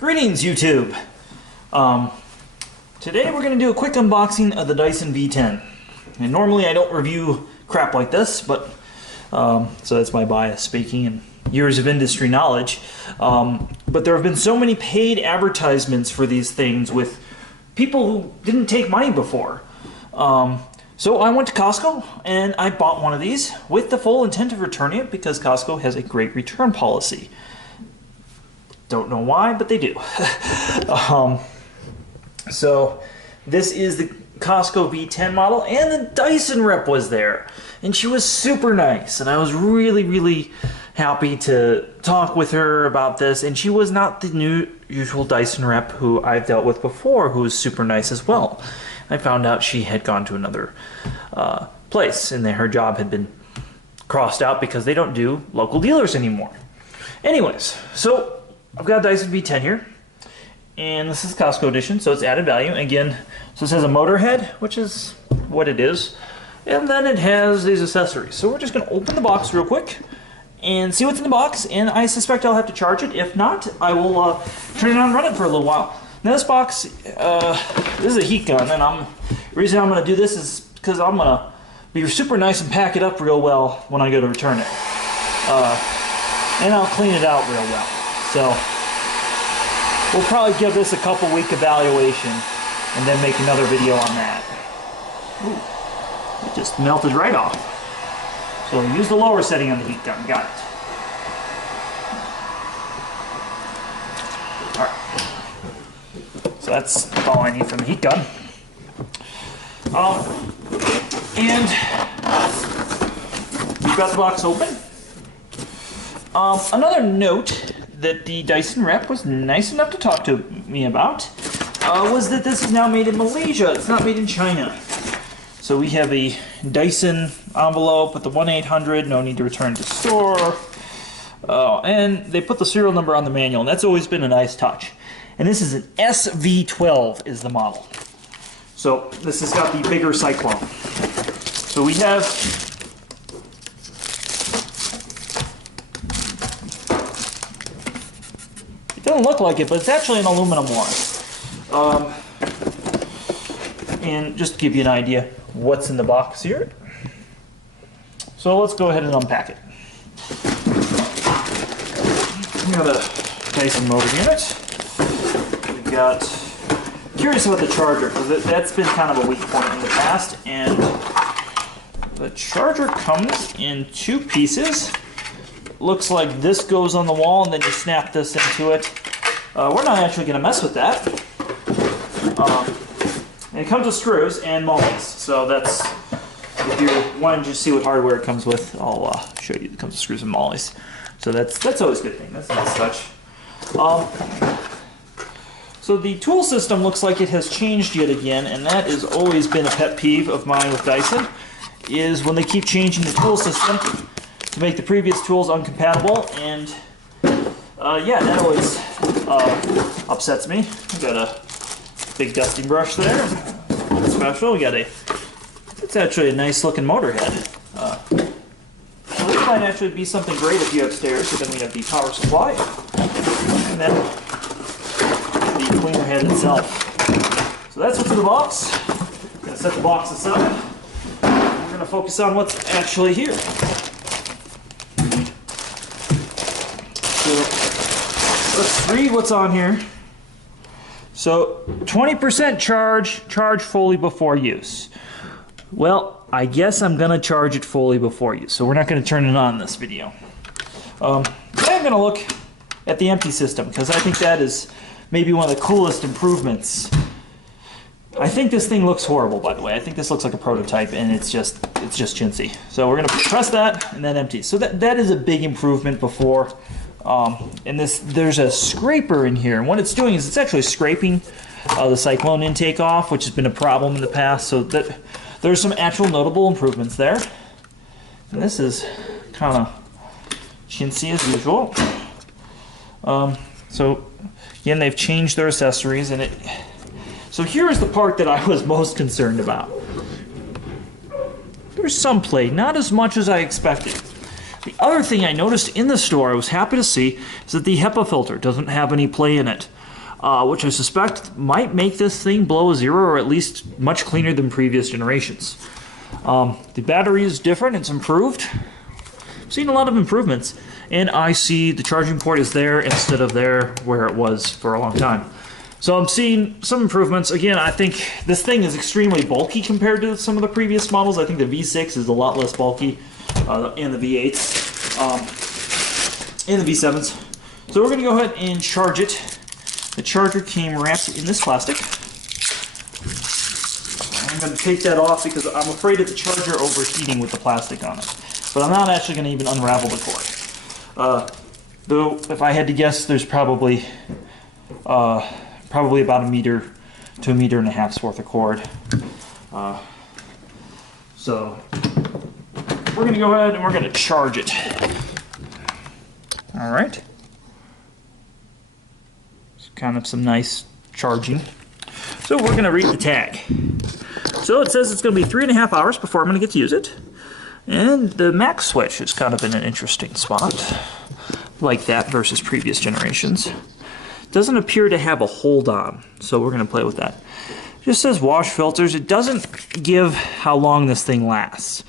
Greetings, YouTube. Today we're going to do a quick unboxing of the Dyson V10. And normally I don't review crap like this, but so that's my bias speaking and years of industry knowledge. But there have been so many paid advertisements for these things with people who didn't take money before. So I went to Costco and I bought one of these with the full intent of returning it because Costco has a great return policy. Don't know why, but they do. So this is the Costco V10 model, and the Dyson rep was there, and she was super nice, and I was really happy to talk with her about this. And she was not the usual Dyson rep who I've dealt with before, who was super nice as well. I found out she had gone to another place, and that her job had been crossed out because they don't do local dealers anymore. Anyways, so I've got a Dyson V10 here, and this is Costco edition, so it's added value. Again, so this has a motor head, which is what it is, and then it has these accessories. So we're just going to open the box real quick and see what's in the box, and I suspect I'll have to charge it. If not, I will turn it on and run it for a little while. Now this box, this is a heat gun, and the reason I'm going to do this is because I'm going to be super nice and pack it up real well when I go to return it. And I'll clean it out real well. So we'll probably give this a couple-week evaluation and then make another video on that. Ooh, it just melted right off. So use the lower setting on the heat gun. Got it. Alright. So that's all I need from the heat gun. And we've got the box open. Another note that the Dyson rep was nice enough to talk to me about was that this is now made in Malaysia. It's not made in China. So we have a Dyson envelope with the 1-800, no need to return to store. And they put the serial number on the manual, and that's always been a nice touch. And this is an SV12 is the model. So this has got the bigger cyclone. So we have doesn't look like it, but it's actually an aluminum one. And just to give you an idea what's in the box here. So let's go ahead and unpack it. We got a Dyson motor unit. We've got, curious about the charger, because that's been kind of a weak point in the past. And the charger comes in two pieces. Looks like this goes on the wall and then you snap this into it. We're not actually going to mess with that. And it comes with screws and mollies. So that's, if you wanted to see what hardware it comes with, I'll show you. It comes with screws and mollies. So that's always a good thing. That's a nice touch. So the tool system looks like it has changed yet again, and that has always been a pet peeve of mine with Dyson, is when they keep changing the tool system to make the previous tools uncompatible, and yeah, that always upsets me. We got a big dusting brush there, special. We got it's actually a nice looking motor head. So this might actually be something great if you have stairs. So then we have the power supply, and then the cleaner head itself. So that's what's in the box. I'm gonna set the box aside. We're gonna focus on what's actually here. So let's read what's on here. So 20% charge fully before use. Well, I guess I'm gonna charge it fully before use, so we're not gonna turn it on in this video. I'm gonna look at the empty system because I think that is maybe one of the coolest improvements. I think this thing looks horrible, by the way. I think this looks like a prototype, and it's just chintzy. So we're gonna press that and then empty. So that is a big improvement before. And there's a scraper in here, and what it's doing is it's actually scraping the cyclone intake off, which has been a problem in the past. So there's some actual notable improvements there. And this is kind of chintzy as usual. So again, they've changed their accessories, and so here's the part that I was most concerned about. There's some play, not as much as I expected. The other thing I noticed in the store, I was happy to see, is that the HEPA filter doesn't have any play in it. which I suspect might make this thing below 0 or at least much cleaner than previous generations. The battery is different, it's improved. I've seen a lot of improvements, and I see the charging port is there instead of there where it was for a long time. So I'm seeing some improvements. Again, I think this thing is extremely bulky compared to some of the previous models. I think the V6 is a lot less bulky, and the V8s, and the V7s. So we're going to go ahead and charge it. The charger came wrapped in this plastic. I'm going to take that off because I'm afraid of the charger overheating with the plastic on it. But I'm not actually going to even unravel the cord. Though, if I had to guess, there's probably about 1 meter to 1.5 meters worth of cord. So we're going to go ahead and we're going to charge it. All right. It's kind of some nice charging. So we're going to read the tag. So it says it's going to be 3.5 hours before I'm going to get to use it. And the max switch is kind of in an interesting spot, like that versus previous generations. Doesn't appear to have a hold on, so we're going to play with that. It just says wash filters. It doesn't give how long this thing lasts.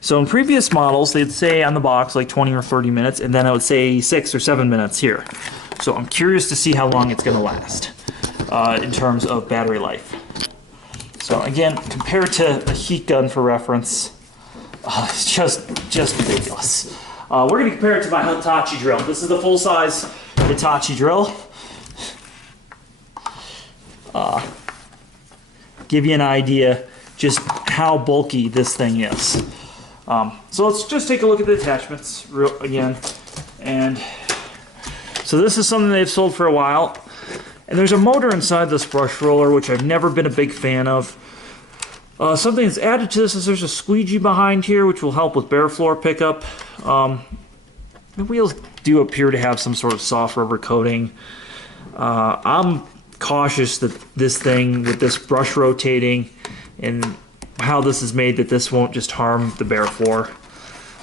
So in previous models, they'd say on the box like 20 or 30 minutes, and then it would say 6 or 7 minutes here. So I'm curious to see how long it's going to last in terms of battery life. So again, compared to a heat gun for reference, it's just ridiculous. We're going to compare it to my Hitachi drill. This is the full-size Hitachi drill. Give you an idea just how bulky this thing is. So let's just take a look at the attachments again. And so this is something they've sold for a while. And there's a motor inside this brush roller, which I've never been a big fan of. Something that's added to this is there's a squeegee behind here, which will help with bare floor pickup. The wheels do appear to have some sort of soft rubber coating. I'm cautious that this thing, with this brush rotating and how this is made, that this won't just harm the bare floor.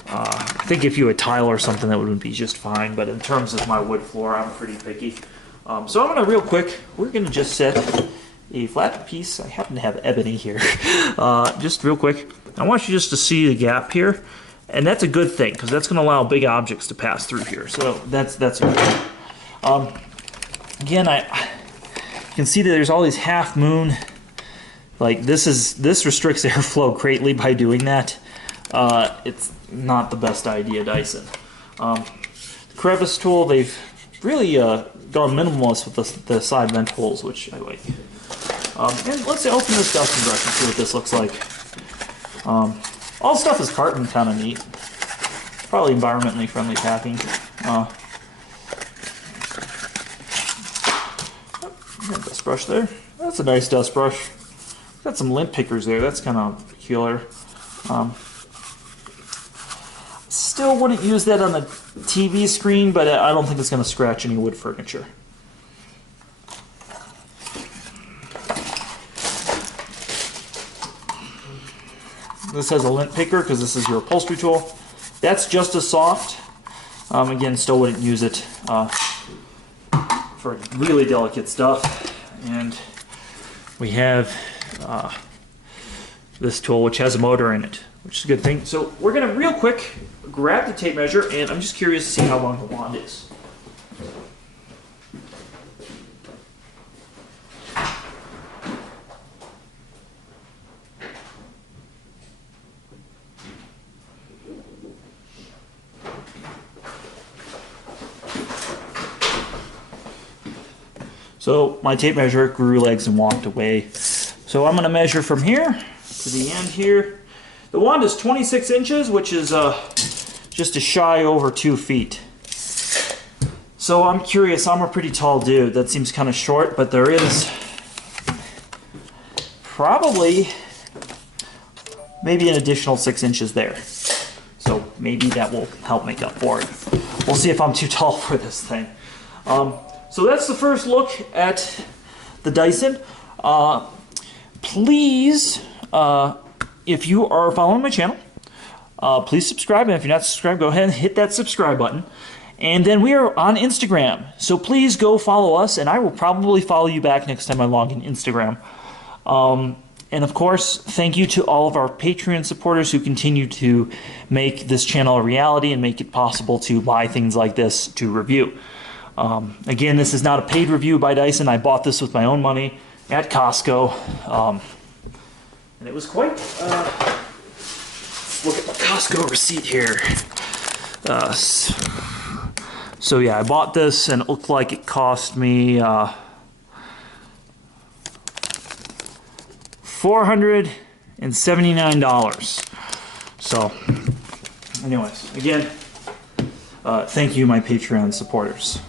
I think if you had tile or something, that would be just fine, but in terms of my wood floor, I'm pretty picky. So I'm going to, real quick, we're going to just set a flat piece. I happen to have ebony here. Just real quick, I want you just to see the gap here, and that's a good thing, because that's going to allow big objects to pass through here. So that's a good thing. Again, you can see that there's all these half moon. Like this restricts airflow greatly by doing that. It's not the best idea, Dyson. The crevice tool, they've really gone minimalist with the side vent holes, which I like. And let's open this dusting brush and see what this looks like. All stuff is carton, kind of neat. Probably environmentally friendly packing. Got dust brush there. That's a nice dust brush. Got some lint pickers there. That's kind of peculiar. Still wouldn't use that on the TV screen, but I don't think it's going to scratch any wood furniture. This has a lint picker because this is your upholstery tool. That's just as soft. Again, still wouldn't use it for really delicate stuff. And we have this tool, which has a motor in it, which is a good thing. So we're going to real quick grab the tape measure, and I'm just curious to see how long the wand is. So my tape measure grew legs and walked away. So I'm going to measure from here to the end here. The wand is 26 inches, which is just a shy over 2 feet. So I'm curious, I'm a pretty tall dude. That seems kind of short, but there is probably maybe an additional 6 inches there. So maybe that will help make up for it. We'll see if I'm too tall for this thing. So that's the first look at the Dyson. Please, if you are following my channel, please subscribe. And if you're not subscribed, go ahead and hit that subscribe button. And then we are on Instagram, so please go follow us, and I will probably follow you back next time I log in Instagram. And of course, thank you to all of our Patreon supporters who continue to make this channel a reality and make it possible to buy things like this to review. Again, this is not a paid review by Dyson. I bought this with my own money at Costco. And it was quite... let's look at my Costco receipt here. So yeah, I bought this and it looked like it cost me $479. So, anyways, again, thank you, my Patreon supporters.